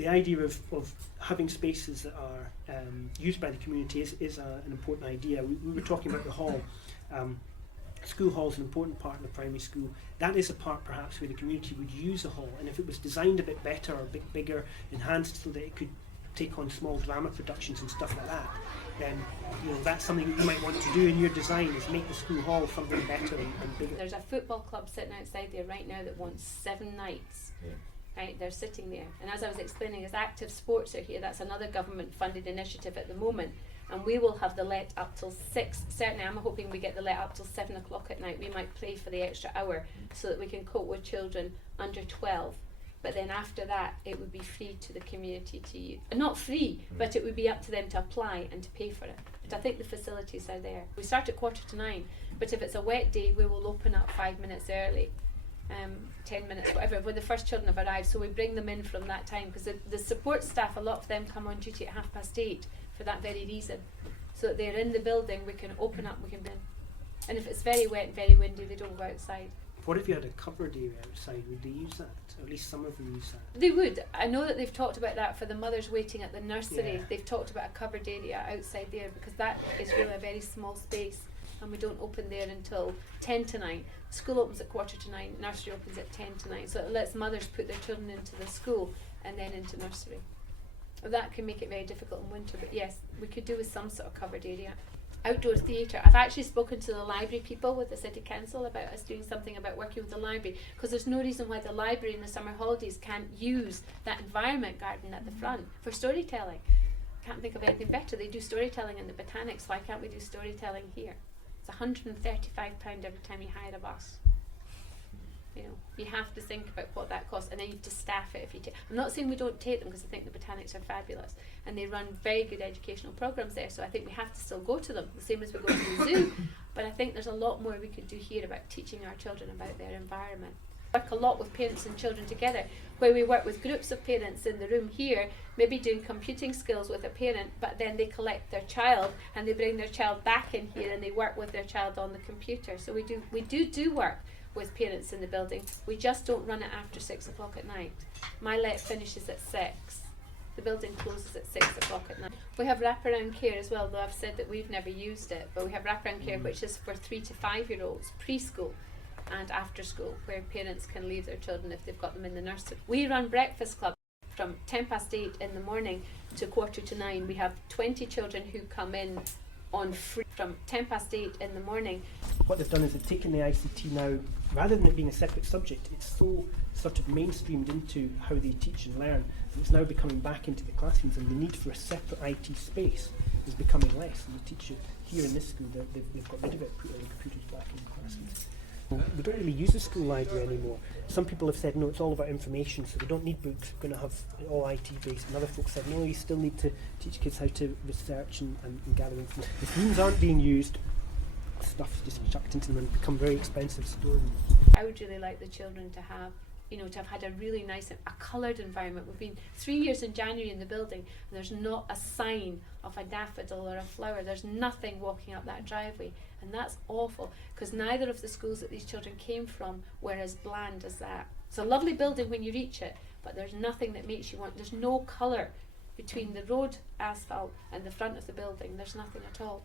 the idea of having spaces that are used by the community is an important idea. We were talking about the hall. School hall is an important part in the primary school. That is a part perhaps where the community would use a hall, and if it was designed a bit better or a bit bigger, enhanced so that it could take on small drama productions and stuff like that, then that's something that you might want to do in your design, is make the school hall something better and bigger. There's a football club sitting outside there right now that wants 7 nights. Yeah. Right, they're sitting there, and as I was explaining, as active sports are here, that's another government funded initiative at the moment, and we will have the let up till 6. Certainly I'm hoping we get the let up till 7 o'clock at night. We might play for the extra hour so that we can cope with children under 12, but then after that it would be free to the community to use. Not free, but it would be up to them to apply and to pay for it. But I think the facilities are there. We start at 8:45, but if it's a wet day we will open up 5 minutes early, 10 minutes, whatever, when the first children have arrived, so we bring them in from that time, because the support staff, a lot of them come on duty at 8:30 for that very reason, so that they're in the building, we can open up, we can bin. And if it's very wet and very windy, they don't go outside. What if you had a covered area outside? Would they use that? Or at least some of them use that? They would. I know that they've talked about that for the mothers waiting at the nursery. Yeah. They've talked about a covered area outside there, because that is really a very small space, and we don't open there until 10 to 9. School opens at 8:45, nursery opens at 10 to 9, so it lets mothers put their children into the school and then into nursery. That can make it very difficult in winter, but yes, we could do with some sort of covered area. Outdoor theatre. I've actually spoken to the library people with the City Council about us doing something about working with the library, because there's no reason why the library in the summer holidays can't use that environment garden at the front for storytelling. Can't think of anything better. They do storytelling in the botanics. Why can't we do storytelling here? It's £135 every time you hire a bus. You have to think about what that costs, and then you have to staff it if you take. I'm not saying we don't take them, because I think the botanics are fabulous and they run very good educational programs there, so I think we have to still go to them, the same as we go to the zoo. But I think there's a lot more we could do here about teaching our children about their environment. We work a lot with parents and children together, where we work with groups of parents in the room here, maybe doing computing skills with a parent, but then they collect their child and they bring their child back in here and they work with their child on the computer. So we do work with parents in the building. We just don't run it after 6 o'clock at night. My let finishes at 6. The building closes at 6 o'clock at night. We have wraparound care as well, though I've said that we've never used it, but we have wraparound care which is for 3 to 5 year olds, preschool and after school, where parents can leave their children if they've got them in the nursery. We run breakfast club from 8:10 in the morning to 8:45. We have 20 children who come in on free from 8:10 in the morning. What they've done is they've taken the ICT now, rather than it being a separate subject, it's so sort of mainstreamed into how they teach and learn, and it's now becoming back into the classrooms, and the need for a separate IT space is becoming less. And the teacher here in this school, they've got rid of it, put all the computers back in the classrooms. We don't really use the school library anymore. Some people have said, no, it's all about information, so we don't need books, we're going to have it all IT based. And other folks said, no, you still need to teach kids how to research and gather information. If rooms aren't being used, stuff's just chucked into them and become very expensive storing. I would really like the children to have, to have had a really nice, a coloured environment. We've been 3 years in January in the building, and there's not a sign of a daffodil or a flower. There's nothing walking up that driveway, and that's awful, because neither of the schools that these children came from were as bland as that. It's a lovely building when you reach it, but there's nothing that makes you want, there's no colour between the road asphalt and the front of the building. There's nothing at all.